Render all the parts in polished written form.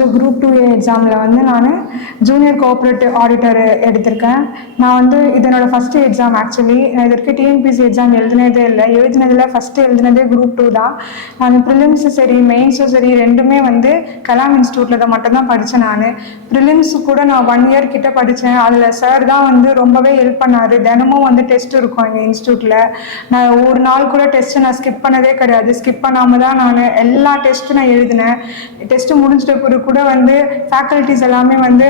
முடிஞ்ச group 2A எக்ஸாமில் வந்து நான் ஜூனியர் கோஆப்ரேட்டிவ் ஆடிட்டர் எடுத்திருக்கேன். நான் வந்து இது என்னோட ஃபஸ்ட்டு எக்ஸாம். ஆக்சுவலி நான் இதற்கு டிஎன்பிசி எக்ஸாம் எழுதினதே இல்லை. எழுதினதில் ஃபஸ்ட்டு எழுதினதே குரூப் 2 தான். நான் ப்ரிலிம்ஸும் சரி மெயின்ஸும் சரி ரெண்டுமே வந்து கலாம் இன்ஸ்டியூட்டில் தான் மட்டும்தான் படித்தேன். நான் ப்ரிலிம்ஸு கூட நான் 1 இயர் கிட்ட படித்தேன். அதில் சார் தான் வந்து ரொம்பவே ஹெல்ப் பண்ணார். தினமும் வந்து டெஸ்ட் இருக்கும் எங்கள் இன்ஸ்டியூட்டில். நான் ஒரு நாள் கூட டெஸ்ட்டு நான் ஸ்கிப் பண்ணதே கிடையாது. ஸ்கிப் பண்ணாமல் தான் நான் எல்லா டெஸ்ட்டும் நான் எழுதினேன். டெஸ்ட்டு முடிஞ்சிட்ட பிறகு கூட வந்து ஃபேக்கல்ட்டிஸ் எல்லாமே வந்து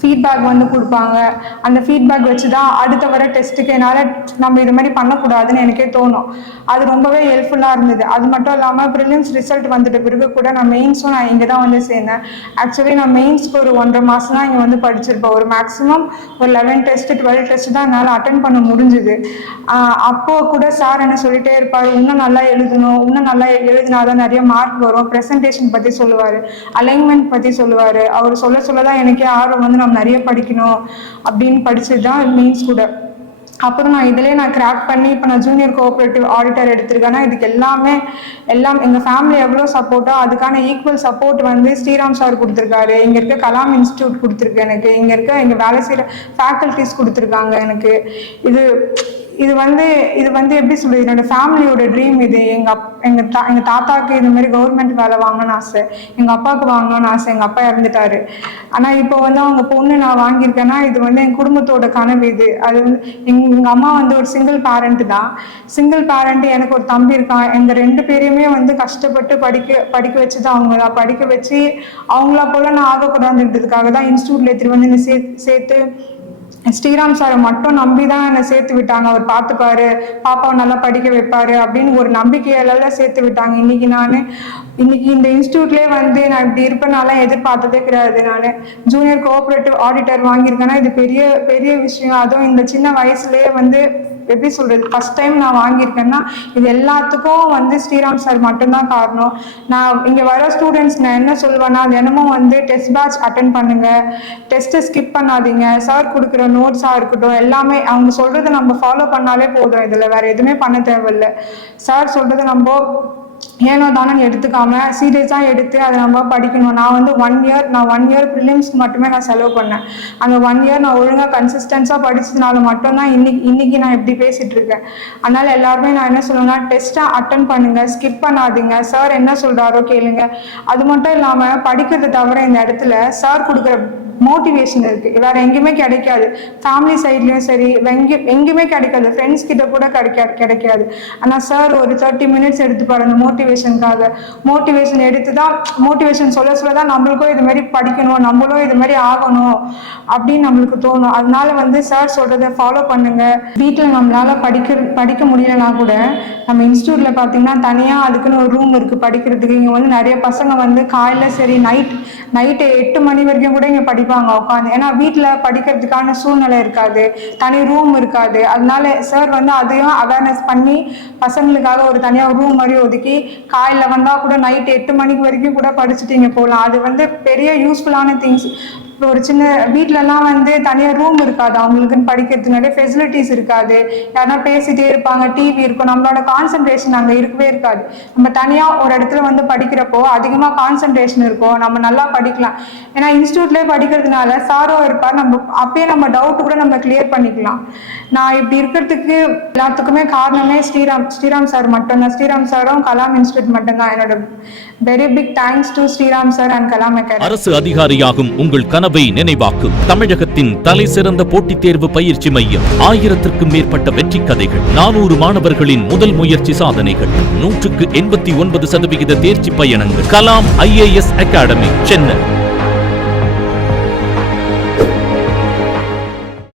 ஃபீட்பேக் வந்து கொடுப்பாங்க. அந்த ஃபீட்பேக் வச்சு தான் அடுத்த வர டெஸ்ட்டுக்கு என்னால் நம்ம இது மாதிரி பண்ணக்கூடாதுன்னு எனக்கே தோணும். அது ரொம்பவே ஹெல்ப்ஃபுல்லாக இருந்தது. அது மட்டும் இல்லாமல் ப்ரிலிம்ஸ் ரிசல்ட் வந்துட்ட பிறகு கூட நான் மெயின்ஸும் நான் இங்கே தான் வந்து சேர்ந்தேன். ஆக்சுவலி நான் மெயின்ஸ்க்கு ஒரு 1.5 மாதம் தான் இங்கே வந்து படிச்சிருப்பேன். ஒரு மேக்ஸிமம் ஒரு 11 டெஸ்ட்டு 12 டெஸ்ட்டு தான் என்னால் அட்டென்ட் பண்ண முடிஞ்சுது. அப்போது கூட சார் என்ன சொல்லிகிட்டே இருப்பார், இன்னும் நல்லா எழுதணும், இன்னும் நல்லா எழுதினாதான் நிறைய மார்க் வரும். ப்ரெசன்டேஷன் பற்றி சொல்லுவார், அலைன்மெண்ட் பற்றி சொல்லுவார். அவர் சொல்ல தான் எனக்கே ஆர்வம் வந்து நம்ம நிறைய படிக்கணும் அப்படின்னு படிச்சது தான் மெயின்ஸ் கூட. அப்புறம் நான் இதிலே நான் கிராக் பண்ணி இப்போ நான் ஜூனியர் கோஆப்ரேட்டிவ் ஆடிட்டர் எடுத்திருக்கேன்னா இதுக்கு எல்லாம் எங்கள் ஃபேமிலி எவ்வளோ சப்போர்ட்டோ அதுக்கான ஈக்குவல் சப்போர்ட் வந்து ஸ்ரீராம் சார் கொடுத்துருக்காரு. இங்கே இருக்க கலாம் இன்ஸ்டியூட் கொடுத்துருக்கு எனக்கு. இங்கே இருக்க எங்கள் வேலை செய்கிற ஃபேக்கல்ட்டிஸ் கொடுத்துருக்காங்க எனக்கு. இது வந்து எப்படி சொல்றது, என்னோட ஃபேமிலியோட ட்ரீம் இது. எங்கள் தாத்தாவுக்கு இது மாதிரி கவர்மெண்ட் வேலை வாங்கணும்னு ஆசை, எங்கள் அப்பாவுக்கு வாங்கணும்னு ஆசை. எங்கள் அப்பா இறந்துட்டாரு. ஆனால் இப்போ வந்து அவங்க பொண்ணு நான் வாங்கியிருக்கேன்னா இது வந்து என் குடும்பத்தோட கனவு. இது அது வந்து எங்கள் அம்மா வந்து ஒரு சிங்கிள் பேரண்ட் தான். Single parent. எனக்கு ஒரு தம்பி இருக்கான். எங்கள் 2 பேரையுமே வந்து கஷ்டப்பட்டு படிக்க வச்சு தான் அவங்கள படிக்க வச்சு அவங்களா போல நான் ஆகக்கூடாதுன்றதுக்காக தான் இன்ஸ்டியூட்ல எடுத்துட்டு வந்து என்னை சேர்த்து ஸ்ரீராம் சாரை மட்டும் நம்பி தான் என்னை சேர்த்து விட்டாங்க. அவர் பார்த்துப்பாரு, பாப்பாவை நல்லா படிக்க வைப்பாரு அப்படின்னு ஒரு நம்பிக்கையில சேர்த்து விட்டாங்க. இன்னைக்கு இந்த இன்ஸ்டியூட்லேயே வந்து நான் இப்படி இருப்பேனாலாம் எதிர்பார்த்ததே கிடையாது. நான் ஜூனியர் கோஆப்ரேட்டிவ் ஆடிட்டர் வாங்கியிருக்கேன்னா இது பெரிய பெரிய விஷயம். அதுவும் இந்த சின்ன வயசுலேயே வந்து எப்படி சொல்றது, ஃபர்ஸ்ட் டைம் நான் வாங்கியிருக்கேன்னா இது எல்லாத்துக்கும் வந்து ஸ்ரீராம் சார் மட்டும்தான் காரணம். நான் இங்கே வர ஸ்டூடெண்ட்ஸ் நான் என்ன சொல்வேன்னா, தினமும் வந்து டெஸ்ட் பேட்ச் அட்டென்ட் பண்ணுங்க, டெஸ்ட்டை ஸ்கிப் பண்ணாதீங்க. சார் கொடுக்குற நோட்ஸாக இருக்கட்டும் எல்லாமே அவங்க சொல்றதை நம்ம ஃபாலோ பண்ணாலே போதும். இதில் வேற எதுவுமே பண்ண தேவையில்லை. சார் சொல்றதை நம்ம ஏனோ தானே எடுத்துக்காம சீரியஸாக எடுத்து அதை நம்ம படிக்கணும். நான் வந்து 1 இயர் ப்ரிலிம்ஸ்க்கு மட்டுமே நான் செலவு பண்ணேன். அந்த 1 இயர் நான் ஒழுங்காக கன்சிஸ்டன்ஸாக படிச்சதுனால மட்டும்தான் இன்னைக்கு நான் இப்படி பேசிட்டு இருக்கேன். அதனால எல்லாருமே நான் என்ன சொல்லுவேன்னா, டெஸ்ட்டை அட்டன் பண்ணுங்க, ஸ்கிப் பண்ணாதீங்க, சார் என்ன சொல்றாரோ கேளுங்க. அது மட்டும் இல்லாமல் படிக்கிறத தவிர இந்த இடத்துல சார் கொடுக்குற மோட்டிவேஷன் இருக்கு, வேற எங்கேயுமே கிடைக்காது. ஃபேமிலி சைட்லயும் சரி எங்கேயுமே கிடைக்காது, ஃப்ரெண்ட்ஸ் கிட்ட கூட கிடைக்காது. ஆனால் சார் ஒரு 30 மினிட்ஸ் எடுத்துப்பாரு அந்த மோட்டிவேஷனுக்காக. மோட்டிவேஷன் எடுத்துதான் மோட்டிவேஷன் சொல்லதான் நம்மளுக்கும் இது மாதிரி படிக்கணும், நம்மளும் இது மாதிரி ஆகணும் அப்படின்னு நம்மளுக்கு தோணும். அதனால வந்து சார் சொல்றதை ஃபாலோ பண்ணுங்க. வீட்டில் நம்மளால படிக்க முடியலன்னா கூட நம்ம இன்ஸ்டியூட்ல பார்த்தீங்கன்னா தனியாக அதுக்குன்னு ஒரு ரூம் இருக்கு படிக்கிறதுக்கு. இங்கே வந்து நிறைய பசங்க வந்து காலையில சரி நைட்டு 8 மணி வரைக்கும் கூட இங்கே படிப்பாங்க உட்காந்து. ஏன்னா வீட்டில் படிக்கிறதுக்கான சூழ்நிலை இருக்காது, தனி ரூம் இருக்காது. அதனால சார் வந்து அதையும் அவேர்னஸ் பண்ணி பசங்களுக்காக ஒரு தனியாக ரூம் மாதிரி ஒதுக்கி காலையில் வந்தால் கூட நைட்டு 8 மணிக்கு வரைக்கும் கூட படிச்சுட்டு இங்கே போகலாம். அது வந்து பெரிய யூஸ்ஃபுல்லான திங்ஸ். இப்போ ஒரு சின்ன வீட்டிலலாம் வந்து தனியாக ரூம் இருக்காது, அவங்களுக்குன்னு படிக்கிறதுக்கு நிறைய ஃபெசிலிட்டிஸ் இருக்காது. யாருன்னா பேசிட்டே இருப்பாங்க, டிவி இருக்கும், நம்மளோட கான்சன்ட்ரேஷன் அங்கே இருக்கவே இருக்காது. நம்ம தனியாக ஒரு இடத்துல வந்து படிக்கிறப்போ அதிகமாக கான்சன்ட்ரேஷன் இருக்கும், நம்ம நல்லா படிக்கலாம். ஏன்னா இன்ஸ்டியூட்லேயே படிக்கிறதுனால சாரோ இருப்பார், நம்ம அப்பயே நம்ம டவுட் கூட நம்ம கிளியர் பண்ணிக்கலாம். நான் இப்படி இருக்கிறதுக்கு எல்லாத்துக்குமே காரணமே ஸ்ரீராம் சார் மட்டும்தான். ஸ்ரீராம் சாரும் கலாம் இன்ஸ்டியூட் மட்டும்தான். என்னோட very big thanks to Sriram sir and Kalam academy. அரசு அதிகாரியாகும் உங்கள் கனவை நினைவாக்கும் தமிழகத்தின் தலை சிறந்த போட்டித் தேர்வு பயிற்சி மையம். 1000க்கும் மேற்பட்ட வெற்றி கதைகள், 400 மாணவர்களின் முதல் முயற்சி சாதனைகள், 100க்கு 89% தேர்ச்சி பயணங்கள். Kalam IAS academy, Chennai.